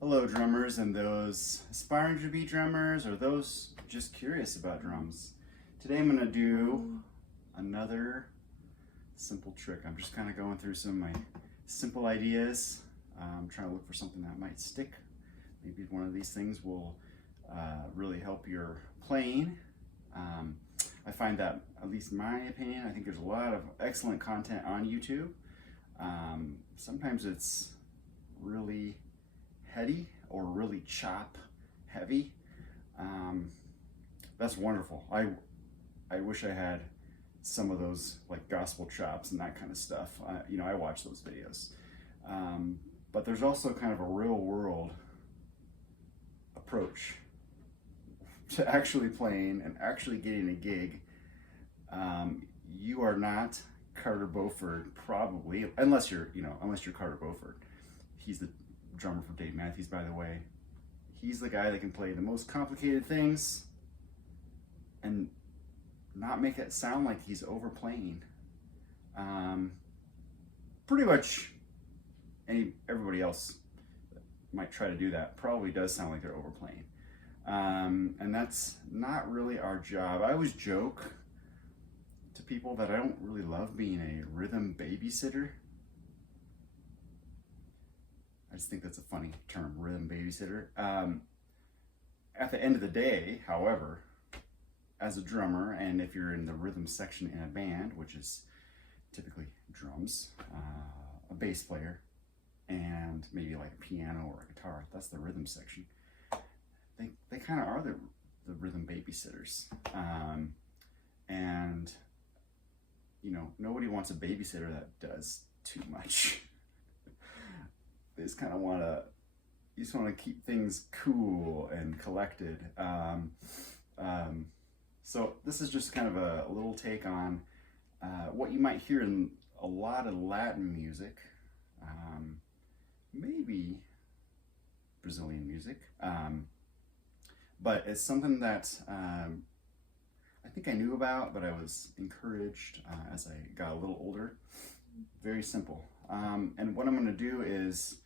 Hello drummers and those aspiring to be drummers or those just curious about drums. Today I'm going to do another simple trick. I'm just kind of going through some of my simple ideas. I'm trying to look for something that might stick. Maybe one of these things will really help your playing. I find that, at least in my opinion, I think there's a lot of excellent content on YouTube. Sometimes it's really heady or really chop heavy. That's wonderful. I wish I had some of those like gospel chops and that kind of stuff. I watch those videos. But there's also kind of a real world approach to actually playing and actually getting a gig. You are not Carter Beauford, probably, unless you're Carter Beauford. He's the drummer for Dave Matthews, by the way. He's the guy that can play the most complicated things and not make it sound like he's overplaying. Pretty much everybody else that might try to do that probably does sound like they're overplaying. And that's not really our job. I always joke to people that I don't really love being a rhythm babysitter. I just think that's a funny term, rhythm babysitter. At the end of the day, however, as a drummer, and if you're in the rhythm section in a band, which is typically drums, a bass player, and maybe like a piano or a guitar, that's the rhythm section. They kind of are the rhythm babysitters. And nobody wants a babysitter that does too much. They just kind of you just want to keep things cool and collected. So this is just kind of a little take on what you might hear in a lot of Latin music, maybe Brazilian music, but it's something that I think I knew about, but I was encouraged as I got a little older. Very simple. And what I'm going to do is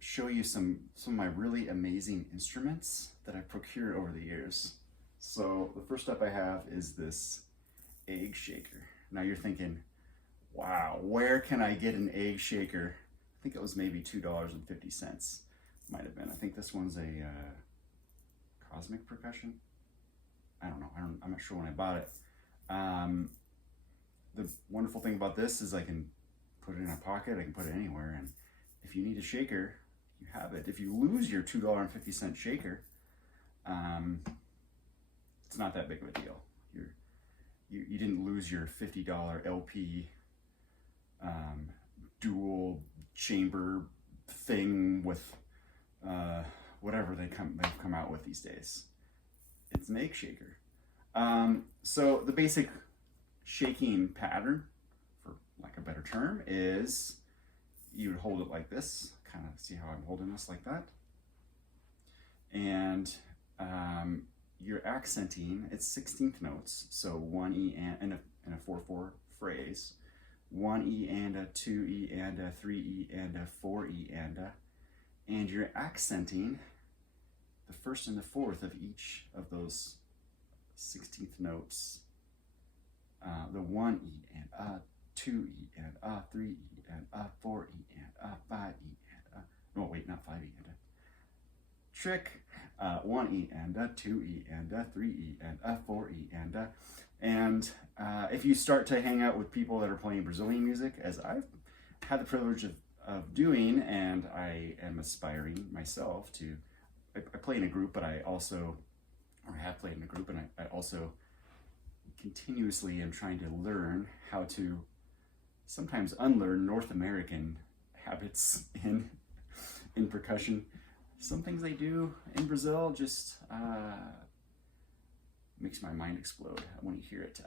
show you some of my really amazing instruments that I've procured over the years. So the first up I have is this egg shaker. Now you're thinking, wow, where can I get an egg shaker? I think it was maybe $2.50. Might have been. I think this one's a Cosmic Percussion. I don't know. I'm not sure when I bought it. The wonderful thing about this is I can put it in a pocket. I can put it anywhere. And if you need a shaker, you have it. If you lose your $2.50 shaker, it's not that big of a deal. You didn't lose your $50 LP dual chamber thing with whatever they've come out with these days. It's an egg shaker. So the basic shaking pattern, for lack of a better term, is you would hold it like this. Kind of see how I'm holding this like that. And you're accenting, it's 16th notes, so 1 E and a 4/4 phrase, 1 E and a 2 E and a 3 E and a 4 E and you're accenting the first and the fourth of each of those 16th notes. The 1 E and a 2 E and a 3 E and a 4 E and a 5 E and a, no wait, not 5 E and a, trick, 1 E and a 2 E and a 3 E and a 4 E and a, and if you start to hang out with people that are playing Brazilian music, as I've had the privilege of doing, and I am aspiring myself to, I play in a group, but I also, or have played in a group, and I also continuously am trying to learn how to sometimes unlearn North American habits in percussion. Some things they do in Brazil just makes my mind explode when you hear it.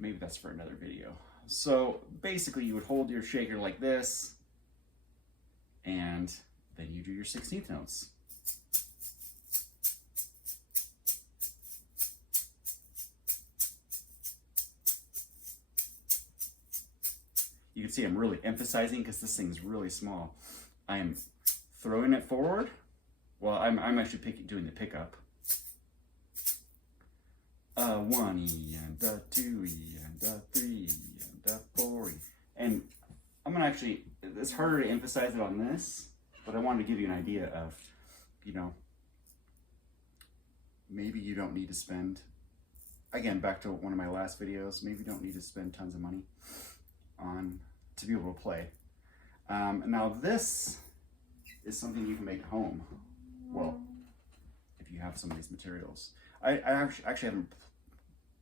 Maybe that's for another video. So basically you would hold your shaker like this, and then you do your 16th notes. you can see I'm really emphasizing because this thing's really small. I am throwing it forward. Well, I'm actually doing the pickup. 1E and a 2E and a 3E and a 4E. And I'm gonna actually, it's harder to emphasize it on this, but I wanted to give you an idea of, you know, maybe you don't need to spend, again, back to one of my last videos, maybe you don't need to spend tons of money to be able to play. Now this is something you can make at home. Well, if you have some of these materials. I actually haven't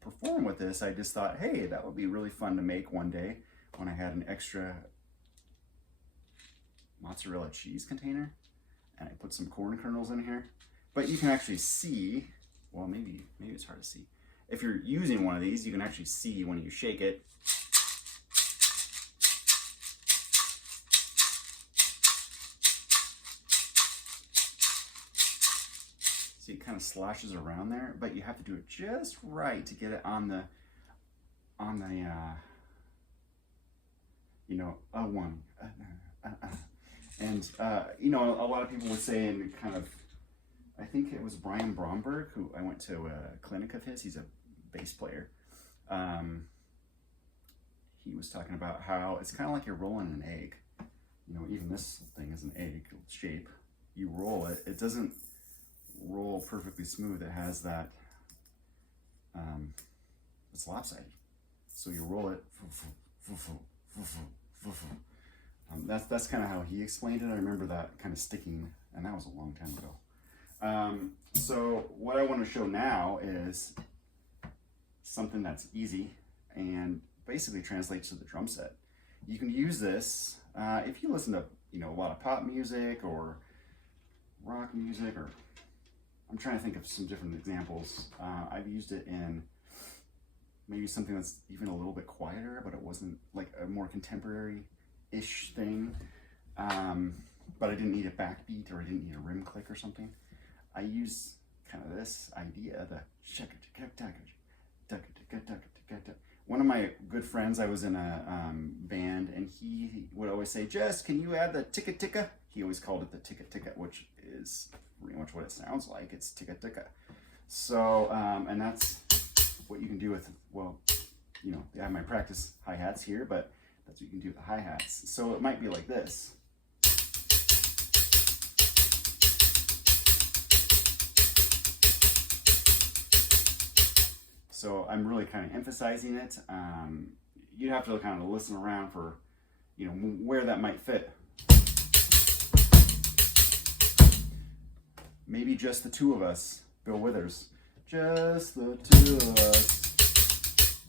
performed with this. I just thought, hey, that would be really fun to make one day when I had an extra mozzarella cheese container and I put some corn kernels in here. But you can actually see, well, maybe it's hard to see. If you're using one of these, you can actually see when you shake it. See, it kind of sloshes around there, but you have to do it just right to get it on the you know, a one. And, you know, a lot of people would say, and kind of, I think it was Brian Bromberg, who I went to a clinic of his. He's a bass player. He was talking about how it's kind of like you're rolling an egg. You know, even this thing is an egg shape. You roll it. It doesn't roll perfectly smooth. It has that, it's lopsided. So you roll it. That's kind of how he explained it. I remember that kind of sticking, and that was a long time ago. So what I want to show now is something that's easy and basically translates to the drum set. You can use this if you listen to, you know, a lot of pop music or rock music, or I'm trying to think of some different examples. I've used it in maybe something that's even a little bit quieter, but it wasn't like a more contemporary-ish thing. But I didn't need a backbeat, or I didn't need a rim click or something. I use kind of this idea, the one of my good friends, I was in a band, and he would always say, Jess, can you add the ticka ticka? He always called it the ticka ticka, which is pretty much what it sounds like. It's ticka ticka. So, and that's what you can do with, well, you know, I have my practice hi-hats here, but that's what you can do with the hi-hats. So it might be like this. So I'm really kind of emphasizing it. You have to kind of listen around for, you know, where that might fit. Maybe just the two of us, Bill Withers. Just the two of us.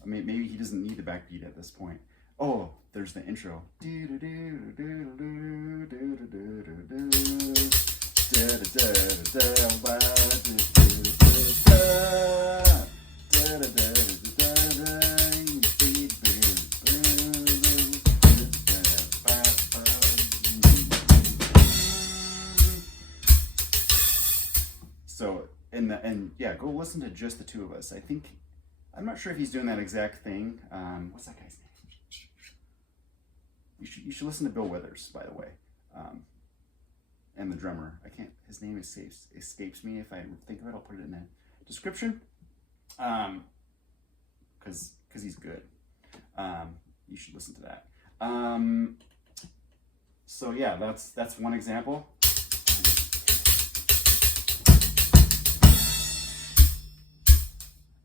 I mean, maybe he doesn't need the backbeat at this point. Oh, there's the intro. So, and yeah, go listen to just the two of us. I think, I'm not sure if he's doing that exact thing. What's that guy's name? You should listen to Bill Withers, by the way. And the drummer. His name escapes me. If I think of it, I'll put it in the description. Because he's good. You should listen to that. So yeah, that's one example.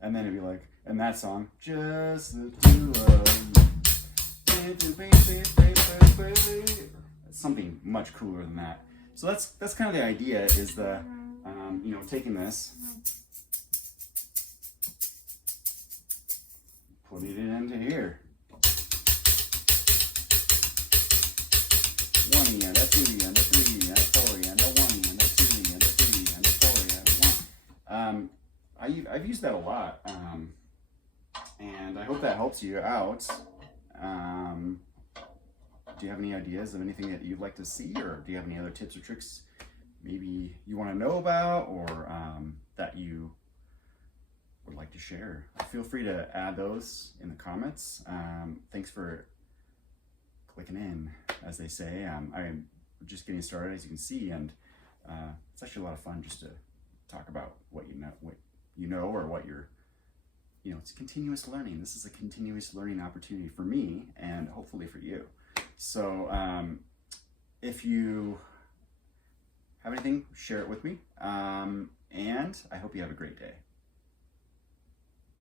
And then it'd be like, and that song, just the two of us. Something much cooler than that. So that's kind of the idea, is the, you know, taking this, putting it into here. 1E and a 2E and a 3E and a 4E and a 1E and a 2E and a 3E and a 4E and a 1. I've used that a lot, and I hope that helps you out. Do you have any ideas of anything that you'd like to see, or do you have any other tips or tricks maybe you want to know about, or that you would like to share? Feel free to add those in the comments. Thanks for clicking in, as they say. I'm just getting started, as you can see, and it's actually a lot of fun just to talk about what you know, or what you're, it's continuous learning. This is a continuous learning opportunity for me and hopefully for you. So if you have anything, share it with me. And I hope you have a great day.